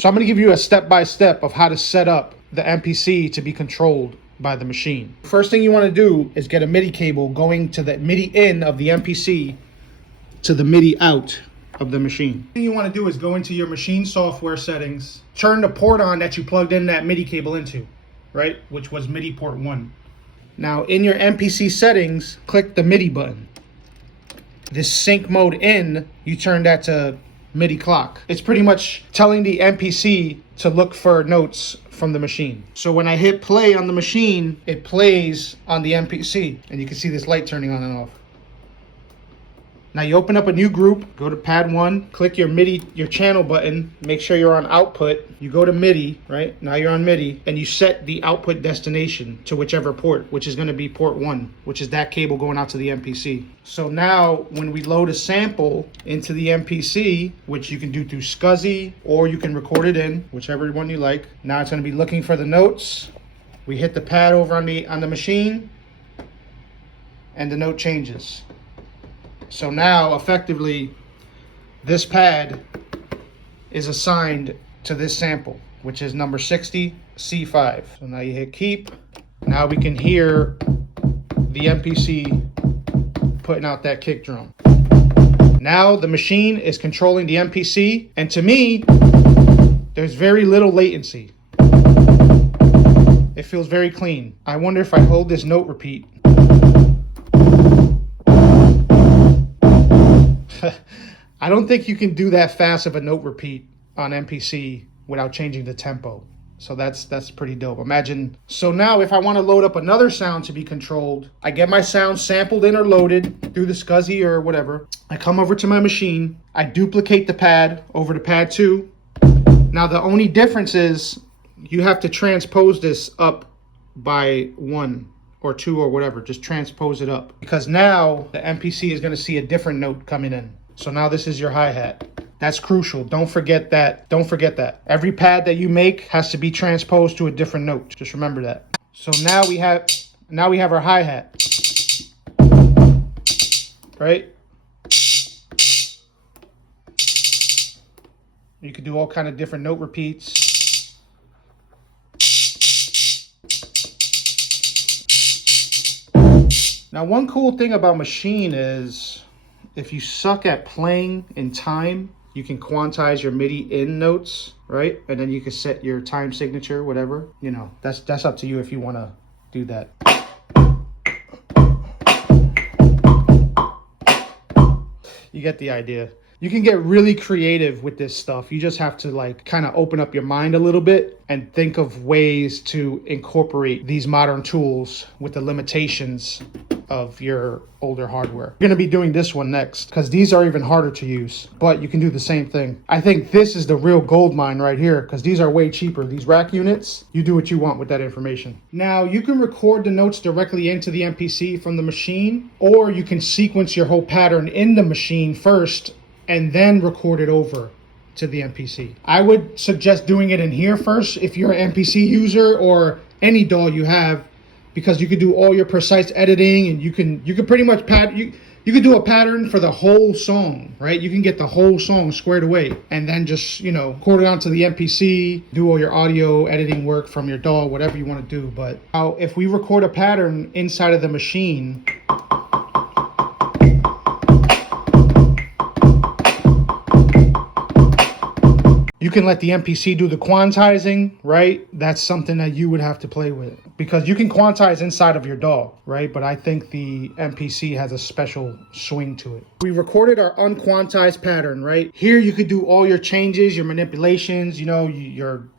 So I'm going to give you a step-by-step of how to set up the MPC to be controlled by the machine. First thing you want to do is get a MIDI cable going to the MIDI in of the MPC to the MIDI out of the machine. The thing you want to do is go into your machine software settings, turn the port on that you plugged in that MIDI cable into, right? Which was MIDI port 1. Now in your MPC settings, click the MIDI button. This sync mode in, you turn that to MIDI clock. It's pretty much telling the MPC to look for notes from the machine. So when I hit play on the machine, it plays on the MPC, and you can see this light turning on and off. Now you open up a new group, go to pad 1, click your MIDI, your channel button, make sure you're on output. You go to MIDI, right? Now you're on MIDI, and you set the output destination to whichever port, which is going to be port 1, which is that cable going out to the MPC. So now when we load a sample into the MPC, which you can do through SCSI, or you can record it in, whichever one you like. Now it's going to be looking for the notes. We hit the pad over on the machine, and the note changes. So now, effectively, this pad is assigned to this sample, which is number 60, C5. So now you hit keep. Now we can hear the MPC putting out that kick drum. Now the machine is controlling the MPC, and to me, there's very little latency. It feels very clean. I wonder if I hold this note repeat. I don't think you can do that fast of a note repeat on MPC without changing the tempo. So that's pretty dope. Imagine. So now if I want to load up another sound to be controlled, I get my sound sampled in or loaded through the SCSI or whatever. I come over to my machine. I duplicate the pad over to pad 2. Now the only difference is you have to transpose this up by 1 or 2 or whatever. Just transpose it up, because now the MPC is going to see a different note coming in. So now this is your hi-hat. That's crucial. Don't forget that. Don't forget that. Every pad that you make has to be transposed to a different note. Just remember that. So now we have our hi-hat. Right? You could do all kind of different note repeats. Now, one cool thing about Maschine is if you suck at playing in time, you can quantize your MIDI in notes, right? And then you can set your time signature, whatever. You know, that's up to you if you want to do that. You get the idea. You can get really creative with this stuff. You just have to like kind of open up your mind a little bit and think of ways to incorporate these modern tools with the limitations of your older hardware. We're going to be doing this one next because these are even harder to use, but you can do the same thing. I think this is the real gold mine right here because these are way cheaper. These rack units, you do what you want with that information. Now you can record the notes directly into the MPC from the machine, or you can sequence your whole pattern in the machine first and then record it over to the MPC. I would suggest doing it in here first if you're an MPC user or any DAW you have, because you could do all your precise editing and you could pretty much you could do a pattern for the whole song, right? You can get the whole song squared away and then just, you know, record it onto the MPC, do all your audio editing work from your DAW, whatever you want to do. But now if we record a pattern inside of the machine, you can let the MPC do the quantizing, right? That's something that you would have to play with because you can quantize inside of your DAW, right? But I think the MPC has a special swing to it. We recorded our unquantized pattern, right? Here you could do all your changes, your manipulations, you know,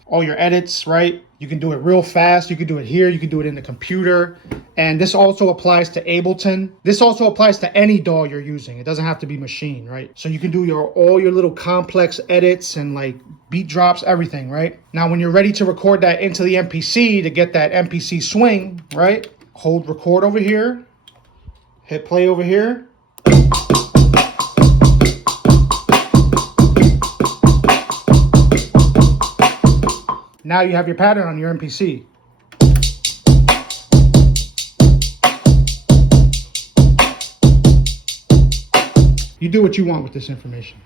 all your edits, right? You can do it real fast. You can do it here. You can do it in the computer. And this also applies to Ableton. This also applies to any DAW you're using. It doesn't have to be Maschine, right? So you can do all your little complex edits and like beat drops, everything, right? Now, when you're ready to record that into the MPC to get that MPC swing, right? Hold record over here, hit play over here. Now you have your pattern on your MPC. You do what you want with this information.